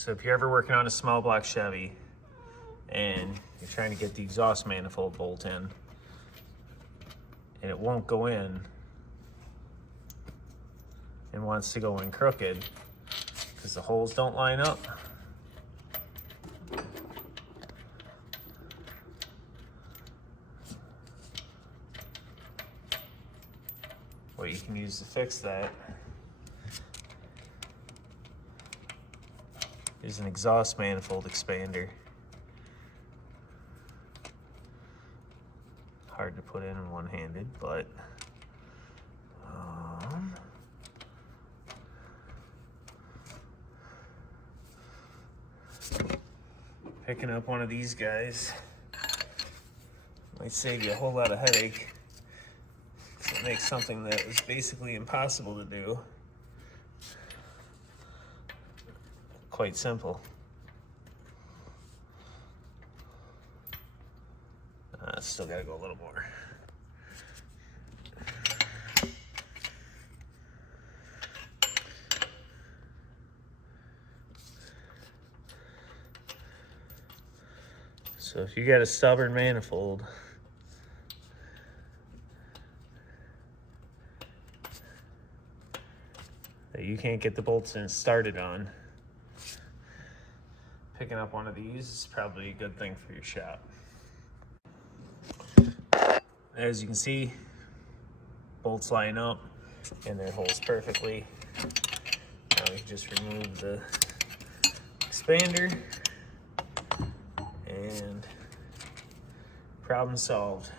So if you're ever working on a small block Chevy and you're trying to get the exhaust manifold bolt in and it won't go in and wants to go in crooked because the holes don't line up, what you can use to fix that is an exhaust manifold expander. Hard to put in one-handed, but picking up one of these guys might save you a whole lot of headache. It makes something that was basically impossible to do quite simple. Still gotta go a little more. So if you got a stubborn manifold, that you can't get the bolts in started on, picking up one of these is probably a good thing for your shop. As you can see, bolts line up and they're holes perfectly. Now we can just remove the expander and problem solved.